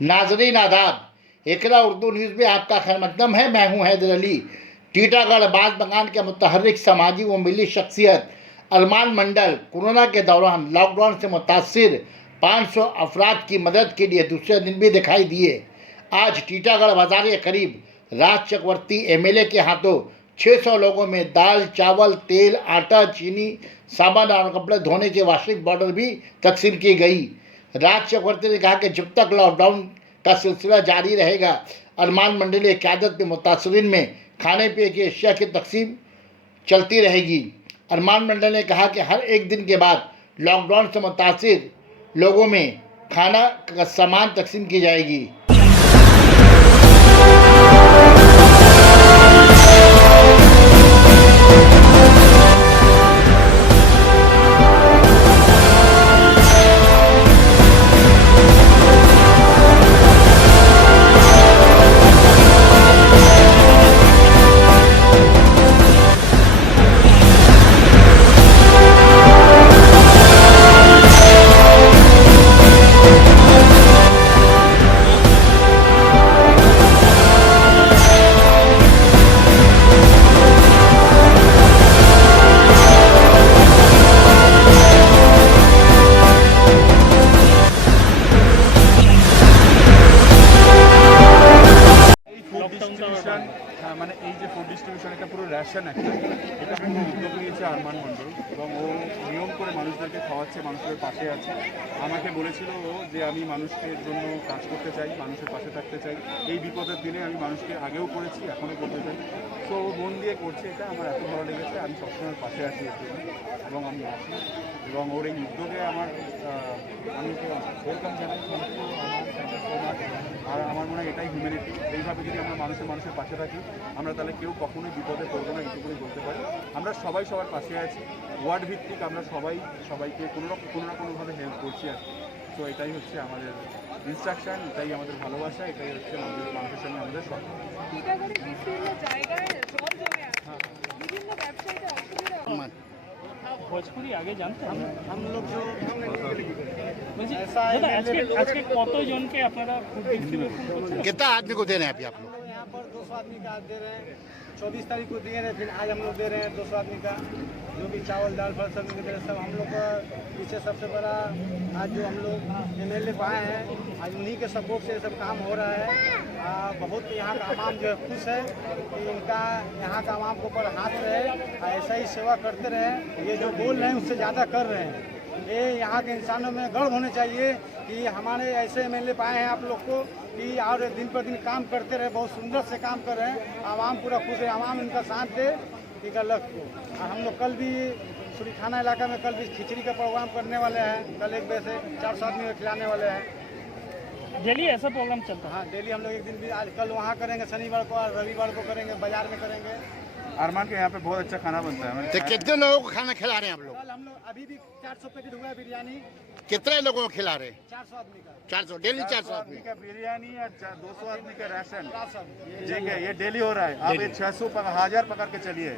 नाजरीन आदाब, इकरा उर्दू न्यूज़ में आपका खैर मकदम है। मैं हूं हैदर अली। टीटागढ़ बाज़ बंगाल के मुतहर्रिक समाजी व मिली शख्सियत अरमान मंडल कोरोना के दौरान लॉकडाउन से मुतासिर 500 अफराद की मदद के लिए दूसरे दिन भी दिखाई दिए। आज टीटागढ़ बाजार के करीब राज चक्रवर्ती एमएलए के हाथों 600 लोगों में दाल, चावल, तेल, आटा, चीनी, साबुन और कपड़े धोने की वार्षिक बॉटल भी तकसीम की गई। राज चक्रवर्ती ने कहा कि जब तक लॉकडाउन का सिलसिला जारी रहेगा, अरमान मंडल की क़यादत में मुतासरीन में खाने पीने की अशिया की तकसीम चलती रहेगी। अरमान मंडल ने कहा कि हर एक दिन के बाद लॉकडाउन से मुतासिर लोगों में खाना का सामान तकसीम की जाएगी। মানে এই যে ফুড ডিস্ট্রিবিউশন এটা পুরো রেশন একটা, এটা কিন্তু উদ্যোগ নিয়েছে আরমান মণ্ডল এবং ও নিয়ম করে মানুষদেরকে খাওয়াচ্ছে, মানুষের পাশে আছে। আমাকে বলেছিল ও যে আমি মানুষের জন্য কাজ করতে চাই, মানুষের পাশে থাকতে চাই। এই বিপদের দিনে আমি মানুষকে আগেও করেছি, এখনও করতে চাই। তো ও মন দিয়ে করছে, এটা আমার এত ভালো লেগেছে। আমি সবসময় পাশে আছি এর জন্য এবং আমি আসি এবং ওর এই উদ্যোগে আমি ওকে ওয়েলকাম জানাই। আর আমার মনে হয় এটাই হিউম্যানিটি। এইভাবে যদি আমরা মানুষের পাশে থাকি, আমরা তাহলে কেউ কখনোই বিপদে পড়বো না, এইটুকুনি বলতে পারি। আমরা সবাই সবার পাশে আছি, ওয়ার্ড ভিত্তিক আমরা সবাইকে কোনো না কোনোভাবে হেল্প করছি আর কি। তো এটাই হচ্ছে আমাদের ইনস্ট্রাকশন, এটাই আমাদের ভালোবাসা, এটাই হচ্ছে আমাদের মানুষের সঙ্গে আমাদের সব। भोजपुरी आगे जानते हैं हम लोग जो आज के कतो जन के अपना फूड डिस्ट्रीब्यूशन कितना आदमी को दे रहे हैं अभी आप लोग? यहाँ पर 200 आदमी का दे रहे हैं। 24 तारीख को दिए रहे, फिर आज हम लोग दे रहे हैं 200 आदमी का, जो भी चावल दाल फल सब दे रहे हैं। सब हम लोग का पीछे सबसे बड़ा आज जो हम लोग एमएलए पाए हैं, आज उन्हीं के सपोर्ट से सब काम हो रहा है। बहुत यहाँ का आवाम जो है खुश है कि इनका यहाँ का आवाम के ऊपर हाथ रहे, ऐसा ही सेवा करते रहे। ये जो बोल रहे हैं उससे ज़्यादा कर रहे हैं। ये यहाँ के इंसानों में गर्व होने चाहिए कि हमारे ऐसे एमएलए पाए हैं आप लोग को कि और दिन पर दिन काम करते रहे, बहुत सुंदर से काम कर रहे हैं। आवाम पूरा खुश है, आवाम इनका साथ दे कि गलत को। हम लोग कल भी सूरी थाना इलाका में कल भी खिचड़ी का प्रोग्राम करने वाले हैं। कल 1 बजे से 400 आदमी को खिलाने वाले हैं। डेली ऐसा प्रोग्राम चलता है? हाँ, डेली हम लोग एक दिन भी आज कल वहाँ करेंगे, शनिवार को और रविवार को करेंगे, बाजार में करेंगे। अरमान के यहाँ पे बहुत अच्छा खाना बनता है। तो कितने लोगों को खाना खिला रहे हैं आप लोग? कल हम लोग अभी भी 400 पैकेट हुआ है बिरयानी। कितने लोगों को खिला रहे हैं? 400 आदमी का 400 डेली 400 आदमी का बिरयानी और 200 आदमी का राशन, राशन। ठीक है, ये डेली हो रहा है। आप ये 600 1000 पकड़ के चलिए।